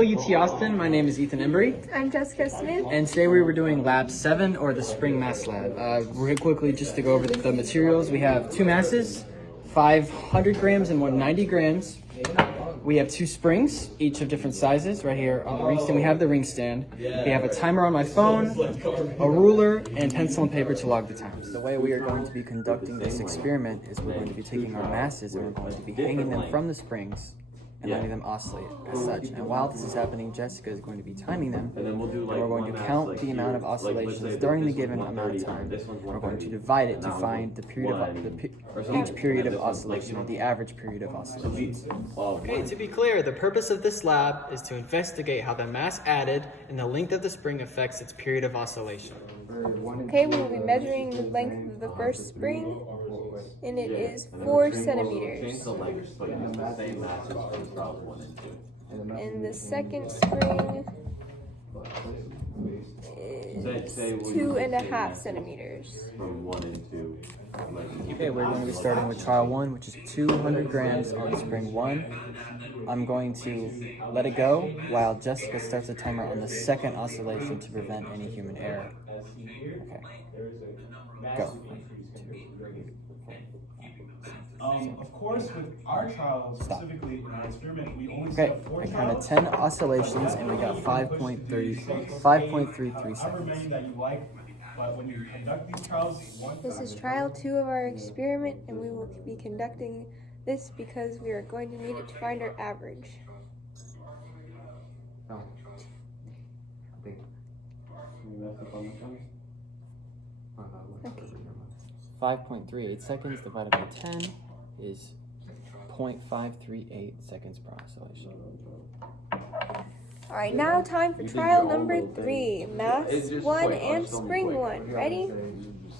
Hello UT Austin, my name is Ethan Embry, I'm Jessica Smith. and today we were doing Lab 7, or the Spring Mass Lab. We're going to quickly just to go over the materials. We have two masses, 500 grams and 190 grams. We have two springs, each of different sizes, right here on the ring stand. We have the ring stand. We have a timer on my phone, a ruler, and pencil and paper to log the times. The way we are going to be conducting this experiment is we're going to be taking our masses and we're going to be hanging them from the springs and letting them oscillate as such. And while this is happening, Jessica is going to be timing them, and we're going to count the amount of oscillations during the given amount of time. We're going to divide it to find the period of each period of oscillation, or the average period of oscillation. Okay, to be clear, the purpose of this lab is to investigate how the mass added and the length of the spring affects its period of oscillation. Okay, we will be measuring the length of the first spring, and it is 4 centimeters. And the second spring is 2.5 centimeters. Okay, we're going to be starting with trial 1, which is 200 grams on spring 1. I'm going to let it go while Jessica starts a timer on the second oscillation to prevent any human error. Okay, go. Of course, with our trial specifically in our experiment, we only Okay, set 4 I trials. counted 10 oscillations and we got 5.33 However many seconds. that you like, but when you conduct these trials, This is trial 2 of our experiment, and we will be conducting this because we are going to need it to find our average. Okay. 5.38 seconds divided by 10 is 0.538 seconds per oscillation. Alright, now time for trial number 3, mass 1 and spring 1. Ready?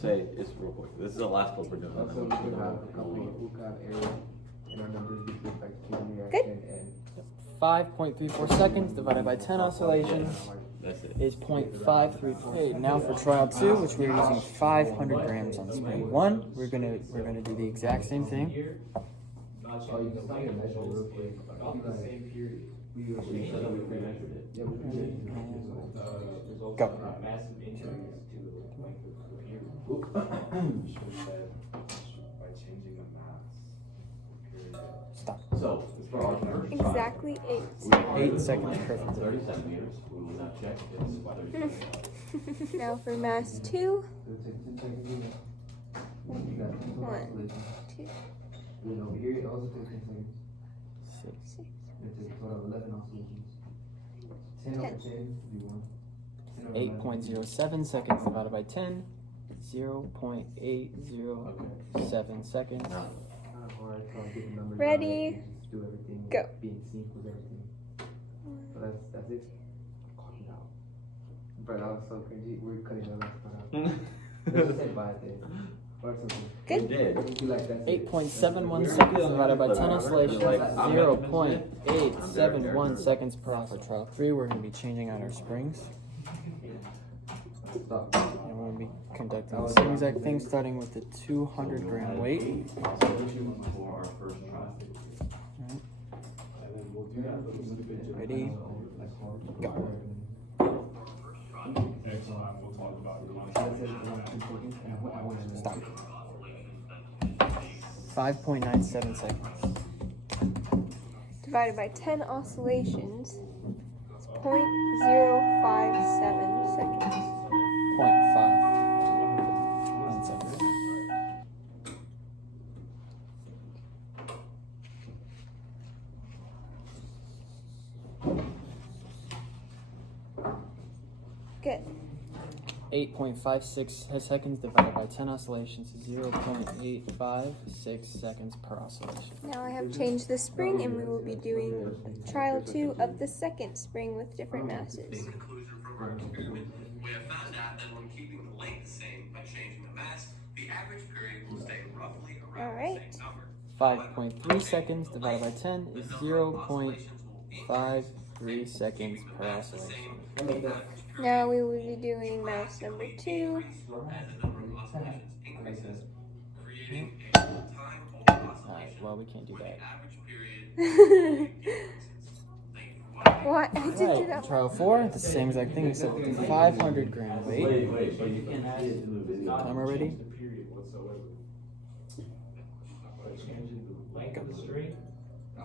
Say it's real quick. This is the last one we're doing. Good. 5.34 seconds divided by 10 oscillations That's it. is 0.538. Now for trial 2, which we're using 500 grams on spring 1. We're gonna do the exact same thing. Go. Stop. So it's for our first Exactly 8. 8 seconds perfect. 30 centimeters. We will not check. It's 30 Now for mass 2. 1, 2, 6, 8.07 seconds divided by 10, 0.807 seconds. Ready? Go. We Good. did. 8.71 seconds divided by 10 oscillations, 0.871 seconds per off. For trial 3, we're going to be changing out our springs. And we're going to be conducting the same exact thing, starting with the 200 gram weight. For our first trial. Ready? Go. Stop. 5.97 seconds. Divided by 10 oscillations, it's 0.057 seconds. 0.5. 1 second. Good. 8.56 seconds divided by 10 oscillations is 0.856 seconds per oscillation. Now I have changed the spring, and we will be doing trial 2 of the second spring with different masses. Conclusion from our experiment, we have found out that when keeping the length the same by changing the mass, the average period will stay roughly around Alright. the same number. 5.3 seconds divided by 10 is 0.53 seconds per oscillation. Now we will be doing mass number 2. As the number of oscillations increases, creating a time over oscillation Alright, well, we can't do that. average period. Good. Thank you. What? I did do Right, that. trial 4, the same exact thing except with the 500 gram weight. Wait, but you can't add it to the video. Timer ready?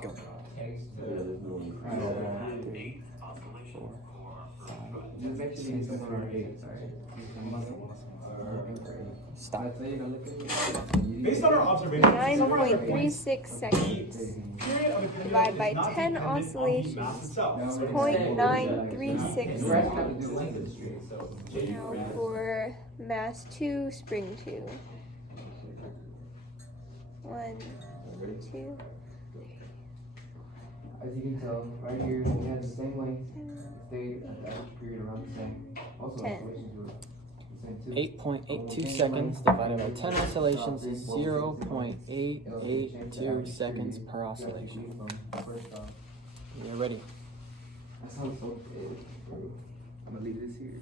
Go. Yeah, there's no one. Stop. Based on our observations, 9.36 seconds. Divide by 10 oscillations. 0.936 seconds. Now for mass 2, spring 2. 1, 2, As you can tell, right here, we had the same length, stayed at the average period around the same. Also, 10. oscillations were the same too. 8.82 seconds divided by 10 oscillations is 0.882 seconds per oscillation. First off, You're ready. that sounds so big. I'm gonna leave this here.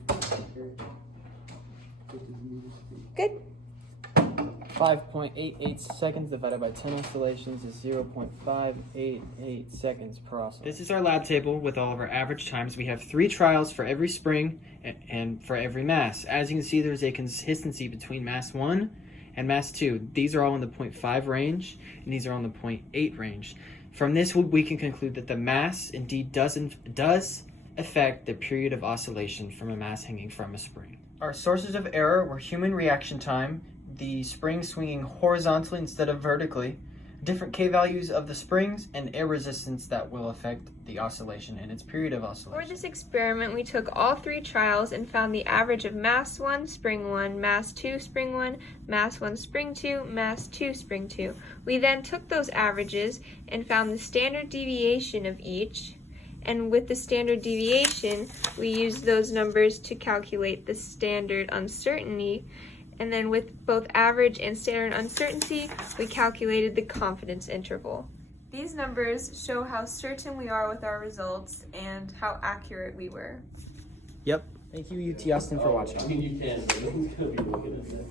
good. 5.88 seconds divided by 10 oscillations is 0.588 seconds per oscillation. This is our lab table with all of our average times. We have 3 trials for every spring and for every mass. As you can see, there's a consistency between mass 1 and mass 2. These are all in the 0.5 range, and these are on the 0.8 range. From this, we can conclude that the mass indeed does affect the period of oscillation from a mass hanging from a spring. Our sources of error were human reaction time, the spring swinging horizontally instead of vertically, different K values of the springs, and air resistance that will affect the oscillation and its period of oscillation. For this experiment, we took all 3 trials and found the average of mass 1, spring 1, mass 2, spring 1, mass 1, spring 2, mass 2, spring 2. We then took those averages and found the standard deviation of each, and with the standard deviation, we used those numbers to calculate the standard uncertainty. And then with both average and standard uncertainty, we calculated the confidence interval. These numbers show how certain we are with our results and how accurate we were. Yep. Thank you, UT Austin, for watching. I mean, you can, but who's gonna be looking at that?